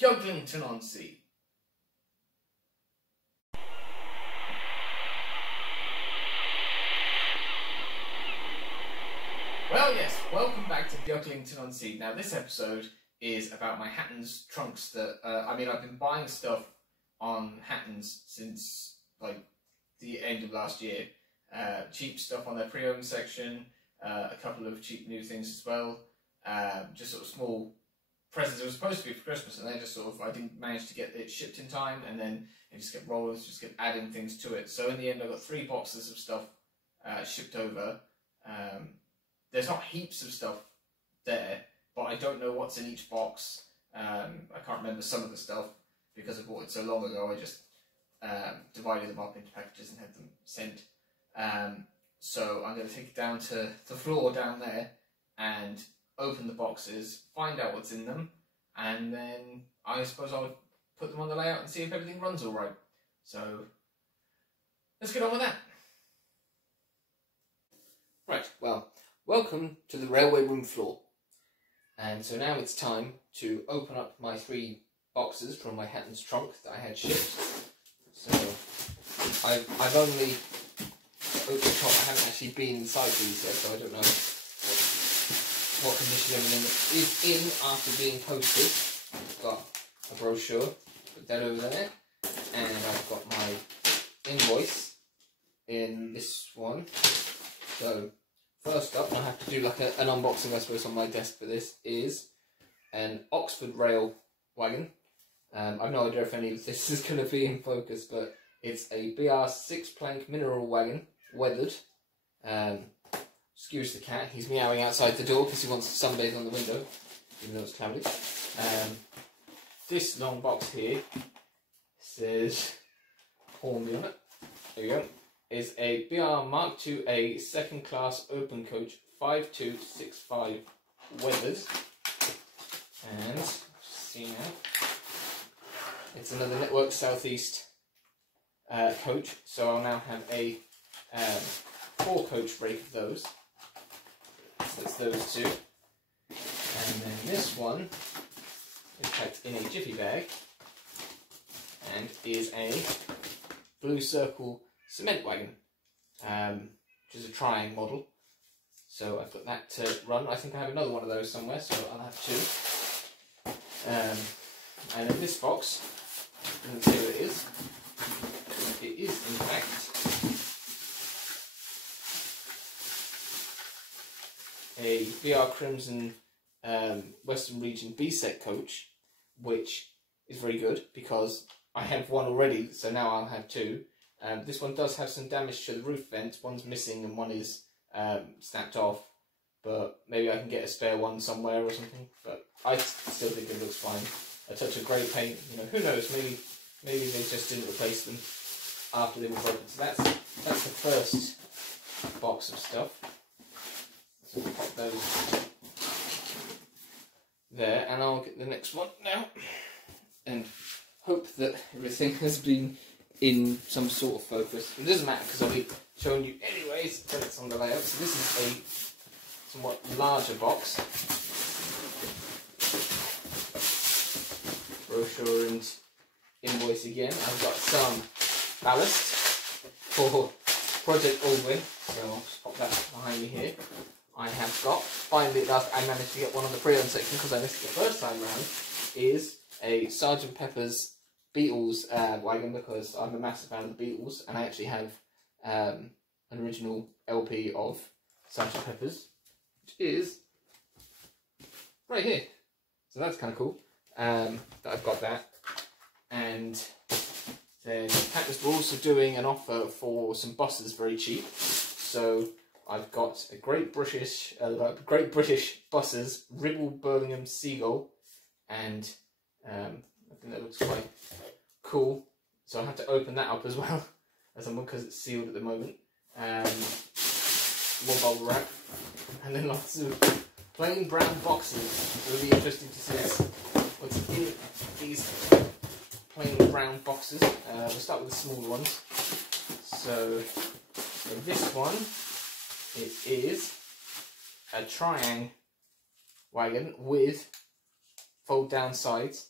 Beaglington-On-Sea. Well, yes, welcome back to Beaglington-On-Sea. Now, this episode is about my Hatton's trunks that, I've been buying stuff on Hatton's since, like, the end of last year. Cheap stuff on their pre-owned section, a couple of cheap new things as well, just sort of small presents. It was supposed to be for Christmas, and then just sort of, I didn't manage to get it shipped in time, and then it just kept rolling, just kept adding things to it. So in the end, I got 3 boxes of stuff shipped over. There's not heaps of stuff there, but I don't know what's in each box. I can't remember some of the stuff because I bought it so long ago. I just divided them up into packages and had them sent. So I'm going to take it down to the floor down there and open the boxes, find out what's in them, and then I suppose I would put them on the layout and see if everything runs all right. So let's get on with that. Right, well, welcome to the railway room floor. And so now it's time to open up my 3 boxes from my Hatton's trunk that I had shipped. So I've only opened the top. I haven't actually been inside these yet, so I don't know what condition everything is in after being posted. I've got a brochure, put that over there, and I've got my invoice in this one. So first up, and I have to do like an unboxing, I suppose, on my desk for this, is an Oxford rail wagon. I've no idea if any of this is going to be in focus, but it's a BR 6-plank mineral wagon, weathered. Excuse the cat, he's meowing outside the door because he wants to sunbathe on the window, even though it's cloudy. This long box here says, pour me on it, there you go, is a BR Mark II-A 2nd class open coach 5265 weathered. And, see now, it's another Network Southeast coach, so I'll now have a 4-coach rake of those. So it's those 2. And then this one is packed in a jiffy bag and is a Blue Circle cement wagon, which is a trying model. So I've got that to run. I think I have another one of those somewhere, so I'll have 2. And in this box, let's see what it is. It is, in fact, a BR Crimson Western Region B-set coach, which is very good because I have one already, so now I'll have 2. This one does have some damage to the roof vent. One's missing and one is snapped off, but maybe I can get a spare one somewhere or something. But I still think it looks fine. A touch of grey paint, you know, who knows? Maybe they just didn't replace them after they were broken. So that's the first box of stuff. So we'll pop those there, and I'll get the next one now, and hope that everything has been in some sort of focus. It doesn't matter because I'll be showing you anyways when it's on the layout. So this is a somewhat larger box. Brochure and invoice again. I've got some ballast for Project Aldwin, so I'll just pop that behind me here. I have got, finally at last I managed to get one on the pre-owned section because I missed it the first time round, is a Sgt. Pepper's Beatles wagon, because I'm a massive fan of the Beatles, and I actually have an original LP of Sgt. Pepper's, which is right here. So that's kind of cool that I've got that. And then Hatton's were also doing an offer for some buses very cheap, so I've got a Great British Buses Ribble Birmingham Seagull, and I think that looks quite cool. So I have to open that up as well, because it's sealed at the moment. More bubble wrap, and then lots of plain brown boxes. It'll be interesting to see what's in these plain brown boxes. We'll start with the smaller ones. So this one, it is a Triang wagon with fold down sides,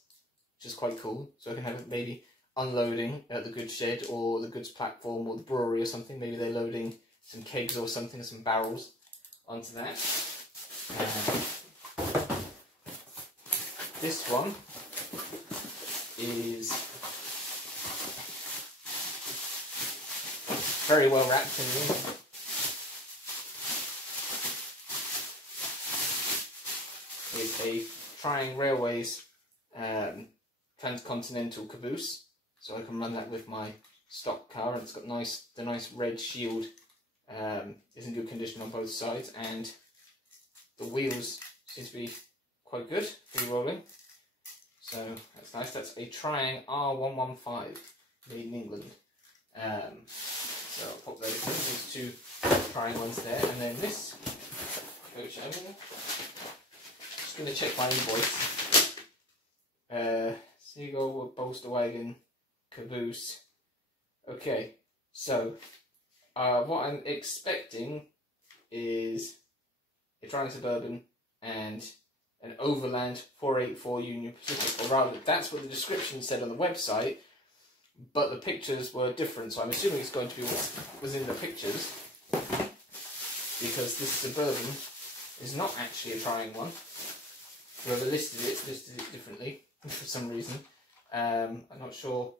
which is quite cool. So I can have it maybe unloading at the goods shed or the goods platform or the brewery or something. Maybe they're loading some kegs or something, some barrels onto that. This one is very well wrapped anyway. It's a Trying Railways transcontinental caboose, so I can run that with my stock car, and it's got the nice red shield is in good condition on both sides, and the wheels seem to be quite good, free rolling, so that's nice. That's a Trying R115 made in England. So I'll pop those in, these two Trying ones there, and then this coach over there. Just going to check my invoice. Seagull bolster wagon caboose. Okay, so what I'm expecting is a Trying Suburban and an Overland 484 Union Pacific, or rather, that's what the description said on the website, but the pictures were different, so I'm assuming it's going to be what was in the pictures, because this Suburban is not actually a Trying one. Whoever listed it differently for some reason. I'm not sure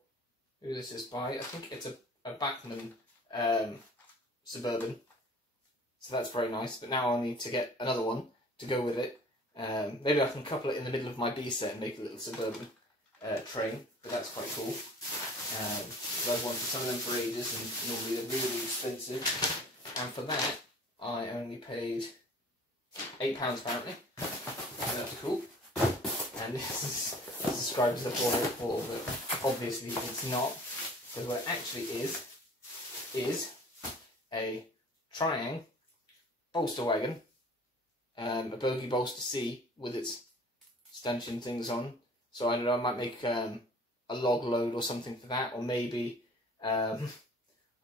who this is by. I think it's a Bachmann Suburban, so that's very nice, but now I'll need to get another one to go with it. Maybe I can couple it in the middle of my B set and make a little Suburban train, but that's quite cool. I've wanted some of them for ages, and normally they're really expensive, and for that I only paid £8 apparently, so that's cool. And this is described as a 484, but obviously it's not, because what it actually is a Trying bolster wagon, a bogie bolster C with its stanchion things on. So I don't know, I might make a log load or something for that, or maybe I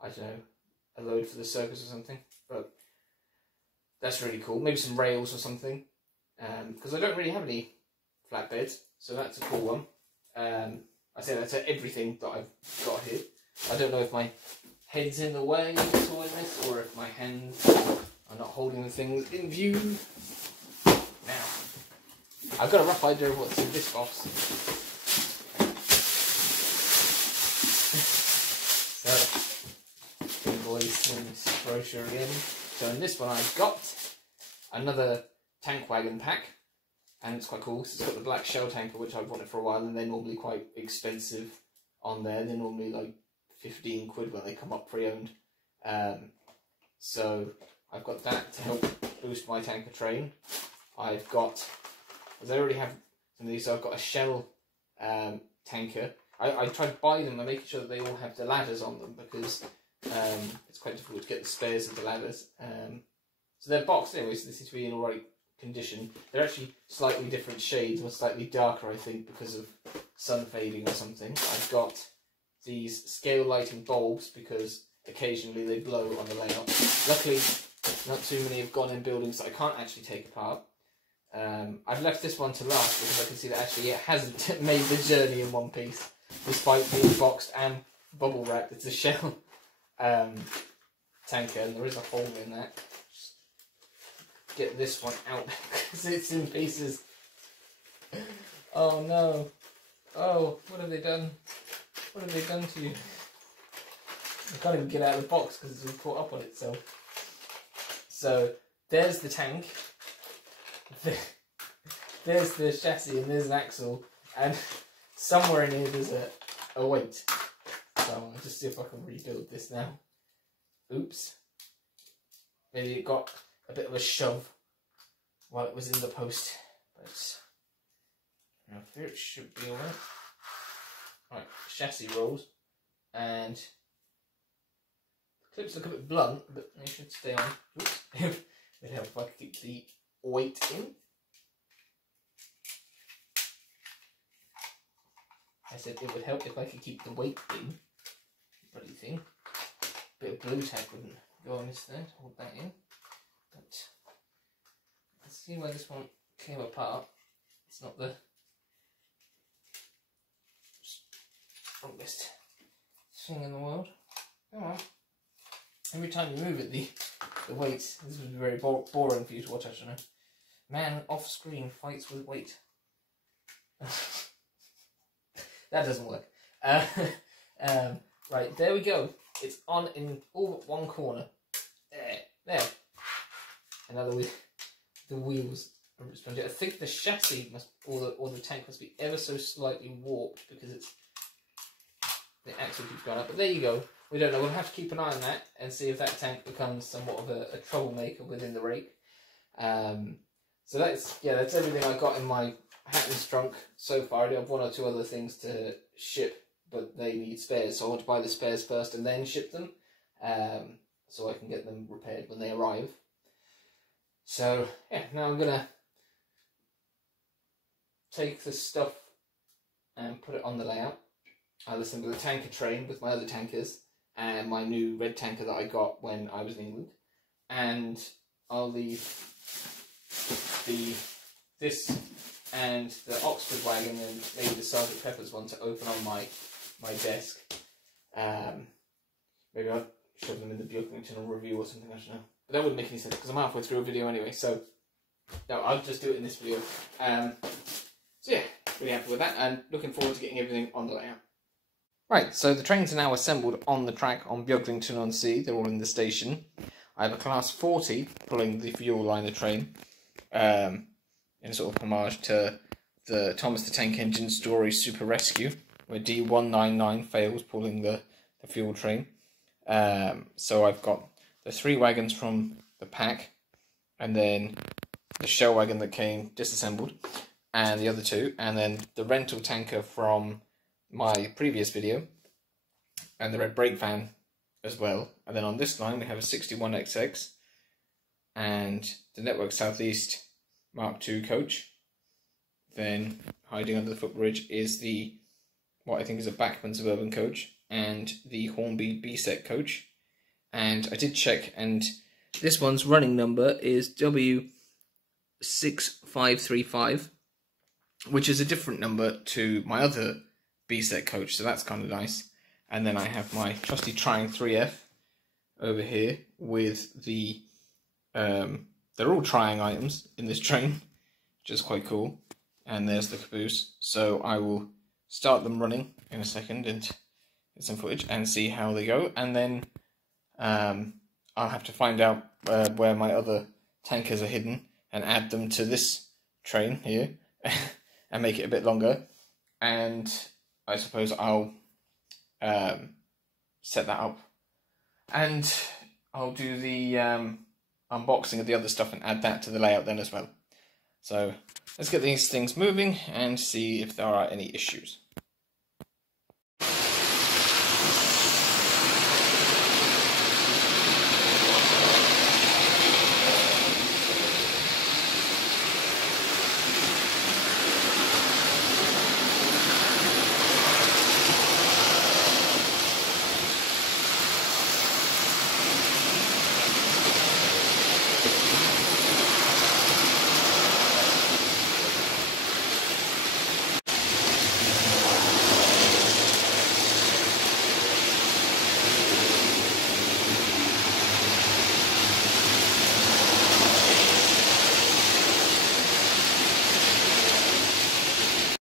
don't know, a load for the circus or something. But that's really cool. Maybe some rails or something, because I don't really have any flatbeds, so that's a cool one. I say that's everything that I've got here. I don't know if my head's in the way of doing this, or if my hands are not holding the things in view. Now, I've got a rough idea of what's in this box. So, invoice and brochure again. So in this one I've got another tank wagon pack, and it's quite cool because it's got the black shell tanker, which I've wanted for a while, and they're normally quite expensive on there. They're normally like 15 quid when they come up pre-owned. So I've got that to help boost my tanker train. I've got, as I already have some of these, so I've got a shell tanker. I tried to buy them and making sure that they all have the ladders on them, because it's quite difficult to get the spares of the ladders. So they're boxed anyway, so they seem to be in alright condition. They're actually slightly different shades, or slightly darker I think because of sun fading or something. I've got these scale lighting bulbs because occasionally they blow on the layout. Luckily not too many have gone in buildings that I can't actually take apart. I've left this one to last because I can see that actually it hasn't made the journey in one piece, despite being boxed and bubble wrapped. It's a shell tanker, and there is a hole in that. Just get this one out because it's in pieces. Oh no. Oh, what have they done? What have they done to you? I can't even get out of the box because it's all caught up on itself. So, there's the tank. There's the chassis, and there's an axle, and somewhere in here there's a weight. So I'll just see if I can rebuild this now. Oops. Maybe it got a bit of a shove while it was in the post, but now here it should be alright. Right, chassis rolls, and the clips look a bit blunt, but they should stay on. Oops. It'd help if I could keep the weight in. I said it would help if I could keep the weight in. Bloody thing. Bit of glue tack wouldn't go on this there to hold that in. But let's see where this one came apart. It's not the strongest thing in the world. Come on. Every time you move it, the weight, this would be very boring for you to watch, actually. Man off screen fights with weight. That doesn't work. Right, there we go. It's on in all but one corner. There. And now the wheels are responding. I think the chassis must, or the tank must be ever so slightly warped because it's the axle keeps going up. But there you go. We don't know. We'll have to keep an eye on that and see if that tank becomes somewhat of a troublemaker within the rake. So that's everything I got in my Hatton's trunk so far. I do have one or two other things to ship, but they need spares, so I want to buy the spares first and then ship them, so I can get them repaired when they arrive. So yeah, now I'm gonna take this stuff and put it on the layout. I'll assemble a tanker train with my other tankers and my new red tanker that I got when I was in England, and I'll leave this and the Oxford wagon and maybe the Sergeant Pepper's one to open on my desk. Maybe I'll shove them in the Beaglington review or something, I don't know. But that wouldn't make any sense because I'm halfway through a video anyway, so no, I'll just do it in this video. So yeah, really happy with that and looking forward to getting everything on the layout. Right, so the trains are now assembled on the track on Beaglington-On-Sea. They're all in the station. I have a class 40 pulling the fuel liner train, in a sort of homage to the Thomas the Tank Engine story Super Rescue, where D199 fails pulling the fuel train. So I've got the 3 wagons from the pack, and then the shell wagon that came disassembled, and the other 2, and then the rental tanker from my previous video, and the red brake van as well. And then on this line we have a 61XX and the Network Southeast Mark II coach. Then hiding under the footbridge is the, what I think is a Bachmann Suburban coach, and the Hornby B-Set coach. And I did check, and this one's running number is W6535, which is a different number to my other B-Set coach, so that's kind of nice. And then I have my trusty Triang 3F over here with the, they're all Triang items in this train, which is quite cool. And there's the caboose. So I will start them running in a second and get some footage and see how they go. And then I'll have to find out where my other tankers are hidden and add them to this train here and make it a bit longer. And I suppose I'll set that up. And I'll do the unboxing of the other stuff and add that to the layout then as well. So let's get these things moving and see if there are any issues.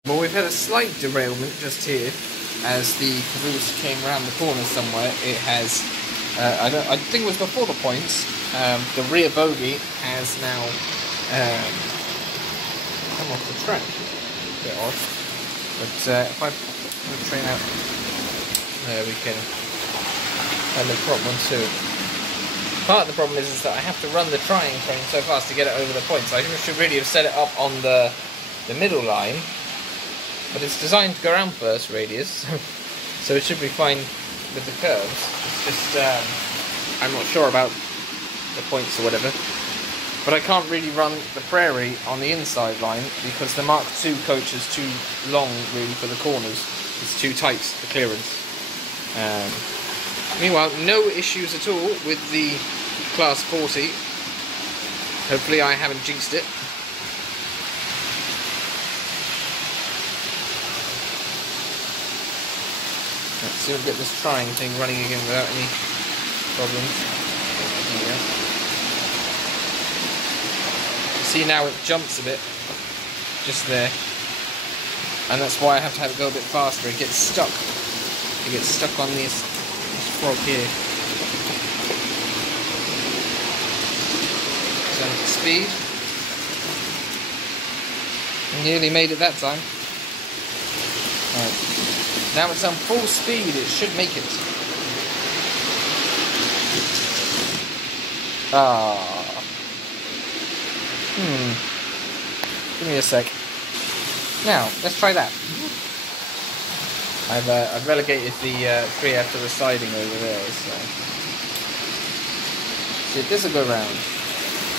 Well, we've had a slight derailment just here as the caboose came around the corner somewhere. It has, I think it was before the points, the rear bogie has now come off the track. A bit odd. But if I put the train out, there we can have the problem too. Part of the problem is that I have to run the Triang train so fast to get it over the points. I should really have set it up on the middle line. But it's designed to go around first radius, so it should be fine with the curves. It's just, I'm not sure about the points or whatever. But I can't really run the Prairie on the inside line because the Mark II coach is too long really for the corners. It's too tight, the clearance. Meanwhile, no issues at all with the Class 40. Hopefully I haven't jinxed it. see if we get this trying thing running again without any problems. There we go. See, now it jumps a bit, just there. And that's why I have to have it go a bit faster. It gets stuck. It gets stuck on this frog here. So speed. Nearly made it that time. Right. Now it's on full speed. It should make it. Give me a sec. Now, let's try that. I've relegated the tree after the siding over there, so... See if this will go round.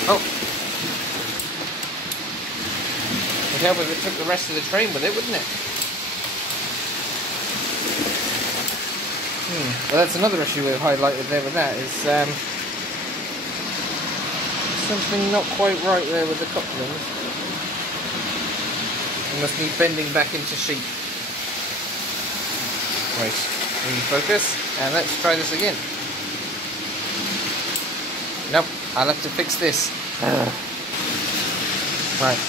Oh! It'd help if it took the rest of the train with it, wouldn't it? Well, that's another issue we've highlighted there with that, is something not quite right there with the couplings. It must be bending back into shape. Right, refocus, and let's try this again. Nope, I'll have to fix this. Right.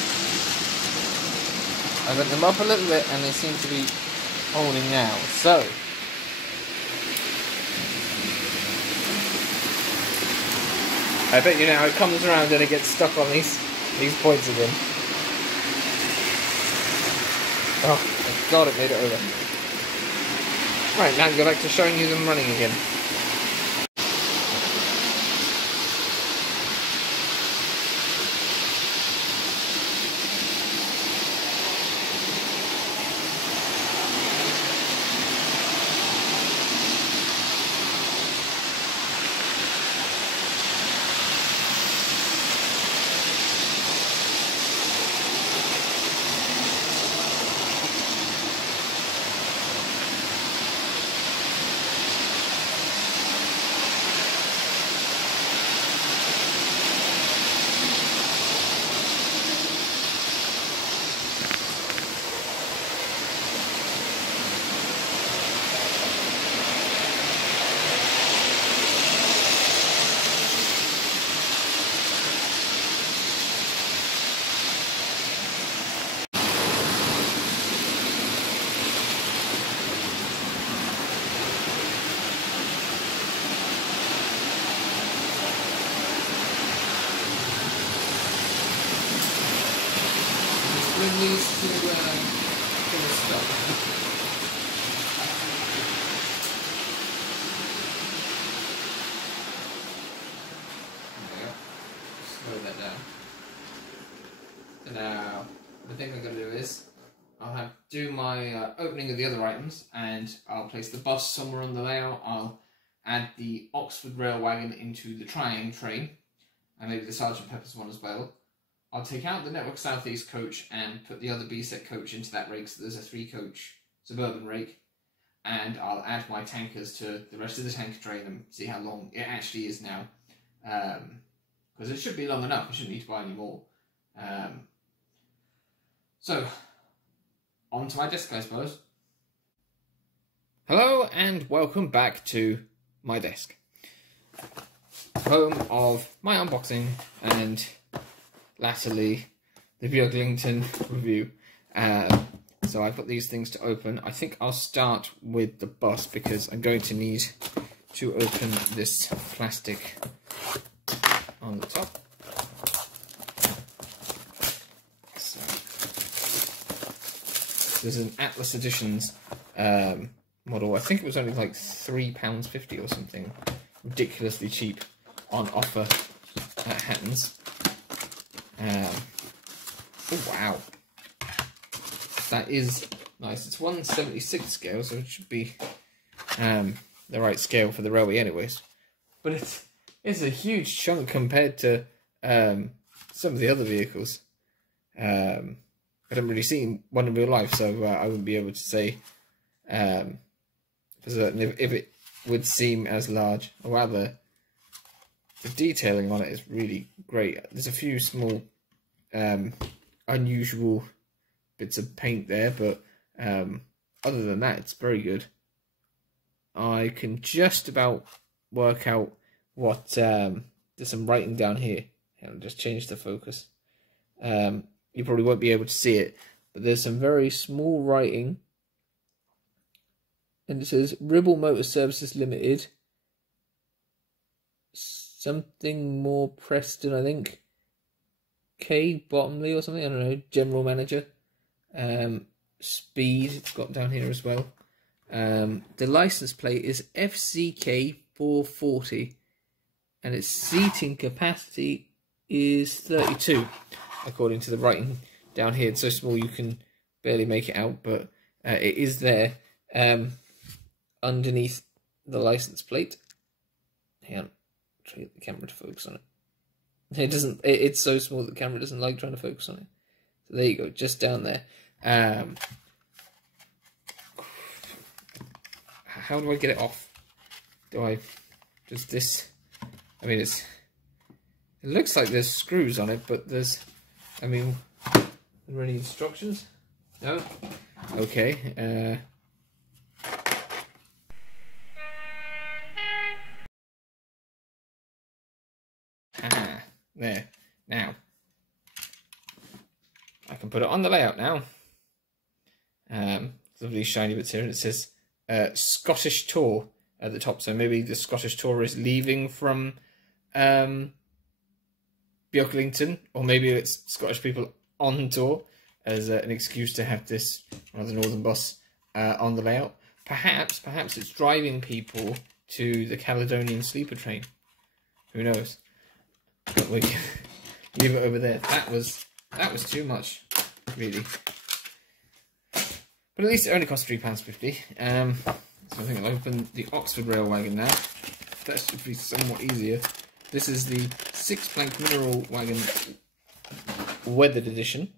I got them up a little bit and they seem to be holding now. So, I bet you now it comes around and it gets stuck on these points again. Oh, thank God it made it over. Right, now go back to showing you them running again. Needs to stop. There we go. Slow that down. So now, the thing I'm going to do is, I'll do my opening of the other items, and I'll place the bus somewhere on the layout. I'll add the Oxford rail wagon into the Triang train, and maybe the Sergeant Pepper's one as well. I'll take out the Network South East coach and put the other B-set coach into that rake, so there's a 3-coach suburban rake. And I'll add my tankers to the rest of the tanker train and see how long it actually is now. Because it should be long enough, I shouldn't need to buy any more. So, on to my desk, I suppose. Hello and welcome back to my desk. Home of my unboxing and... latterly, the Beaglington review. So I've got these things to open. I think I'll start with the bus because I'm going to need to open this plastic on the top. So, this is an Atlas Editions model. I think it was only like £3.50 or something. Ridiculously cheap on offer at Hatton's. Oh wow, that is nice. It's 1/76 scale, so it should be the right scale for the railway anyways. But it's a huge chunk compared to some of the other vehicles. I haven't really seen one in real life, so I wouldn't be able to say for certain if it would seem as large. Or rather, the detailing on it is really great. There's a few small unusual bits of paint there, but other than that, it's very good. I can just about work out what, there's some writing down here. I'll just change the focus. You probably won't be able to see it, but there's some very small writing. And it says Ribble Motor Services Limited. Something more Preston, I think. K. Bottomley or something, I don't know. General Manager. Speed, it's got down here as well. The license plate is FCK 440. And its seating capacity is 32. According to the writing down here. It's so small you can barely make it out, but it is there underneath the license plate. Hang on, try to get the camera to focus on it. It doesn't. It's so small that the camera doesn't like trying to focus on it. So there you go, just down there. How do I get it off? Does this? I mean, it looks like there's screws on it, but there's. I mean, are there any instructions? No? Okay. There. Now. I can put it on the layout now. Lovely shiny bits here, and it says Scottish Tour at the top. So maybe the Scottish Tour is leaving from Beaglington, or maybe it's Scottish people on tour as an excuse to have this the Northern Bus on the layout. Perhaps it's driving people to the Caledonian sleeper train. Who knows? But we can leave it over there. That was too much, really. But at least it only cost £3.50. So I think I'll open the Oxford Rail Wagon now. That should be somewhat easier. This is the 6-plank mineral wagon weathered edition,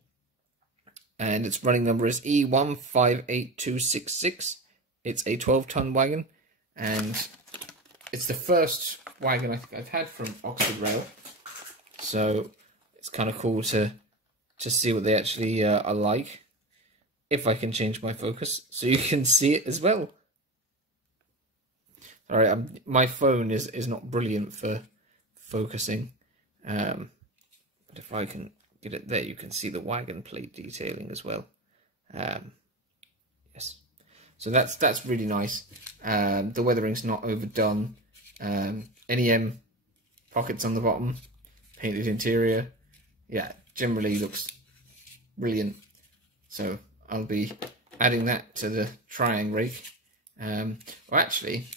and its running number is E158266. It's a 12-ton wagon, and it's the first wagon I think I've had from Oxford Rail. So it's kind of cool to see what they actually are like. If I can change my focus so you can see it as well. All right, my phone is not brilliant for focusing, but if I can get it there, you can see the wagon plate detailing as well. Yes, so that's really nice. The weathering's not overdone. NEM pockets on the bottom, painted interior. Yeah, generally looks brilliant. So I'll be adding that to the trying rake. Well, actually,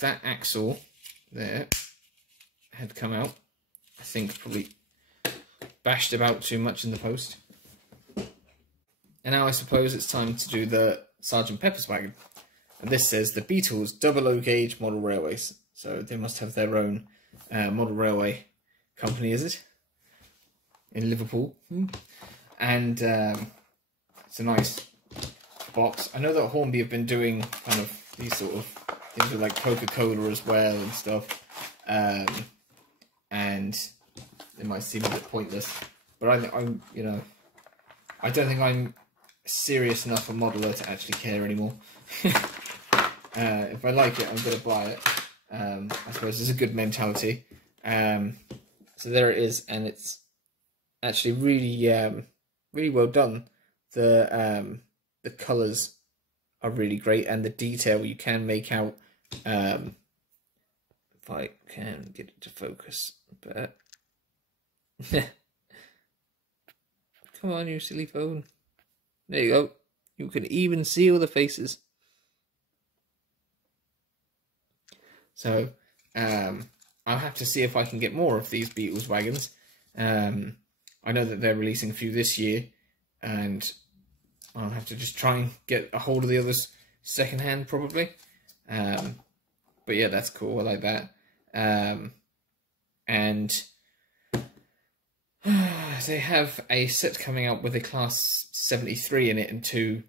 that axle there had come out, I think probably bashed about too much in the post. And now I suppose it's time to do the Sgt. Pepper's wagon. And this says the Beatles 00 gauge model railways. So they must have their own model railway company, is it? In Liverpool. And it's a nice box. I know that Hornby have been doing kind of these sort of things with like Coca-Cola as well and stuff. And it might seem a bit pointless, but I'm you know, I don't think I'm serious enough a modeler to actually care anymore. If I like it, I'm going to buy it. I suppose it's a good mentality. So there it is, and it's actually really really well done. The colours are really great, and the detail you can make out. If I can get it to focus, but come on, you silly phone. There you go. You can even see all the faces. So I'll have to see if I can get more of these Beatles wagons. I know that they're releasing a few this year, and I'll have to just try and get a hold of the others secondhand, probably. But yeah, that's cool. I like that. And they have a set coming out with a Class 73 in it and 2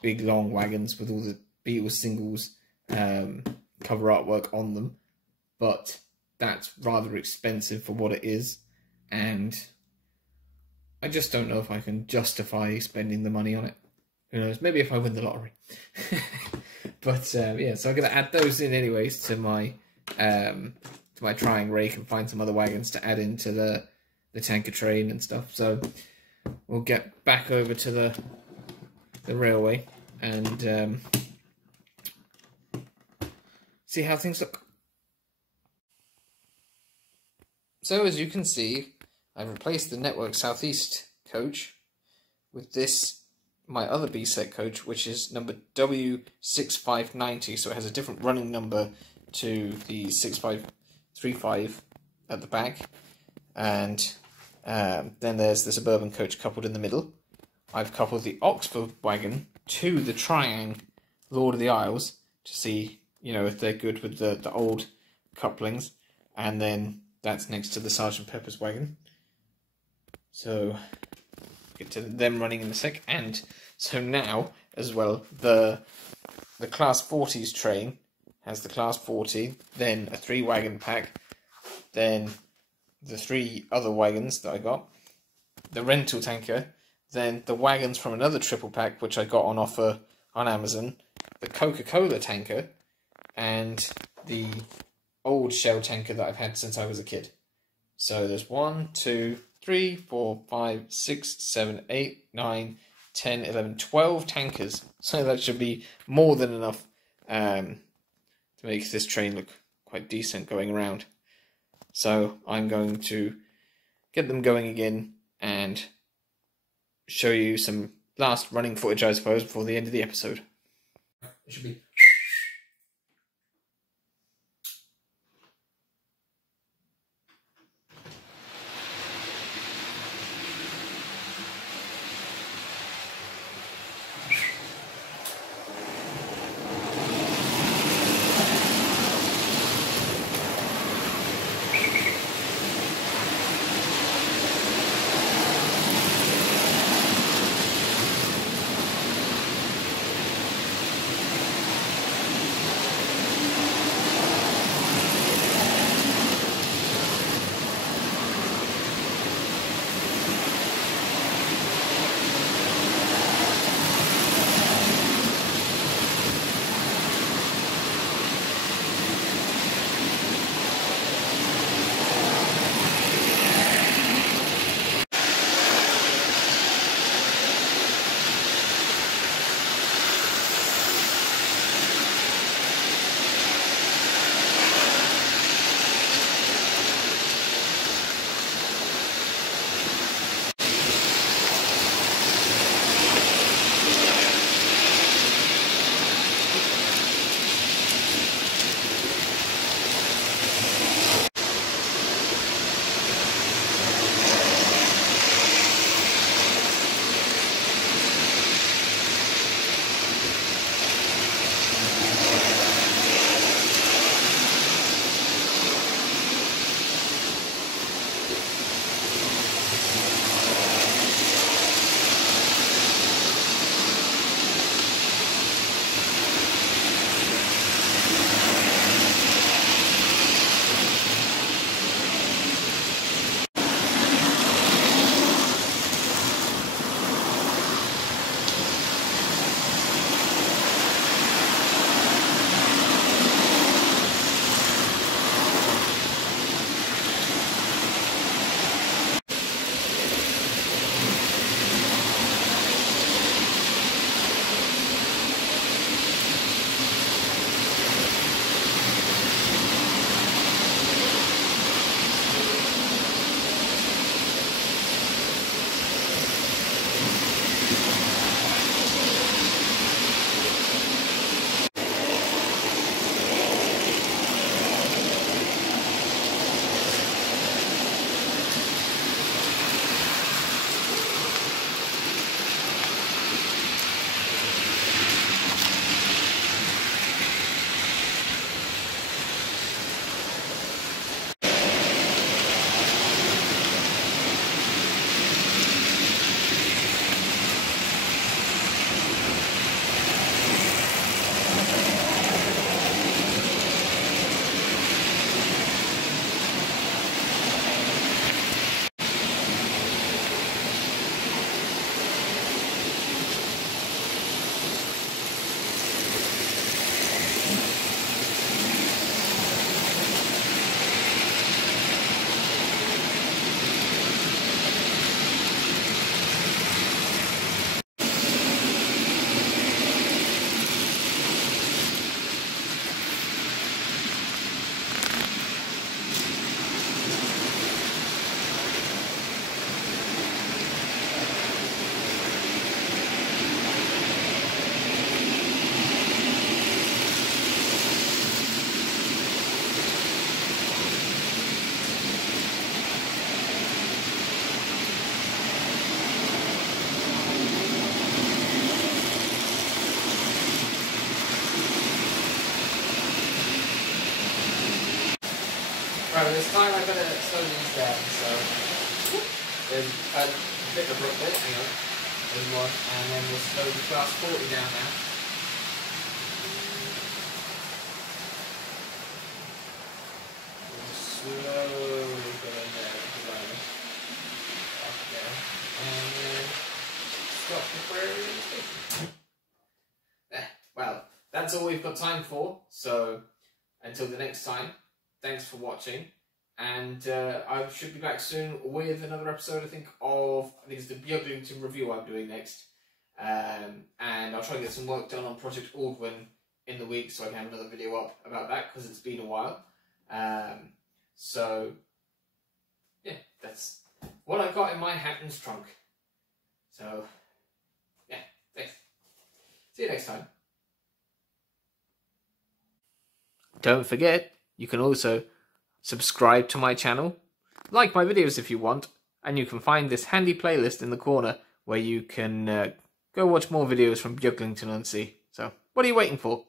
big long wagons with all the Beatles singles cover artwork on them. But that's rather expensive for what it is, and I just don't know if I can justify spending the money on it. Who knows? Maybe if I win the lottery. But yeah, so I'm going to add those in anyways to my trying rake and find some other wagons to add into the tanker train and stuff. So we'll get back over to the railway and see how things look. So as you can see, I've replaced the Network Southeast coach with this, my other B-set coach, which is number W6590, so it has a different running number to the 6535 at the back. And then there's the Suburban coach coupled in the middle. I've coupled the Oxford wagon to the Triang Lord of the Isles to see, you know, if they're good with the old couplings. And then that's next to the Sergeant Pepper's wagon. So get to them running in a sec. And so now, as well, the Class 40s train has the Class 40, then a 3-wagon pack, then the 3 other wagons that I got, the rental tanker, then the wagons from another triple pack which I got on offer on Amazon, the Coca-Cola tanker, and the old Shell tanker that I've had since I was a kid. So there's 1, 2, 3, 4, 5, 6, 7, 8, 9, 10, 11, 12 tankers. So that should be more than enough to make this train look quite decent going around. So I'm going to get them going again and show you some last running footage, I suppose, before the end of the episode. It should be... Alright, this time I better slow these down, so there's a bit of rock there, hang on. There's one, and then we'll slow the class 40 down now. We'll slowly go in there below. Up there. And then stop the query. Well, that's all we've got time for, so until the next time, thanks for watching, and I should be back soon with another episode, I think it's the Beaglington review I'm doing next, and I'll try and get some work done on Project Aldwin in the week so I can have another video up about that, because it's been a while. So, yeah, that's what I got in my Hatton's trunk. So, yeah, thanks. See you next time. Don't forget, you can also subscribe to my channel, like my videos if you want, and you can find this handy playlist in the corner where you can go watch more videos from Beaglington-On-Sea. So, what are you waiting for?